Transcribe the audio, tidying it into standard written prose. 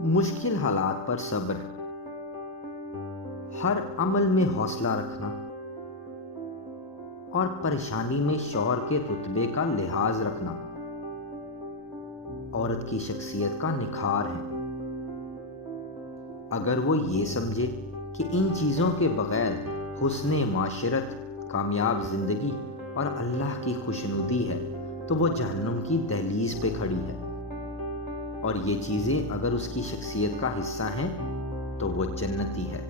مشکل حالات پر صبر، ہر عمل میں حوصلہ رکھنا اور پریشانی میں شوہر کے رتبے کا لحاظ رکھنا عورت کی شخصیت کا نکھار ہے۔ اگر وہ یہ سمجھے کہ ان چیزوں کے بغیر حسن معاشرت، کامیاب زندگی اور اللہ کی خوشنودی ہے تو وہ جہنم کی دہلیز پہ کھڑی ہے، اور یہ چیزیں اگر اس کی شخصیت کا حصہ ہیں تو وہ جنتی ہے۔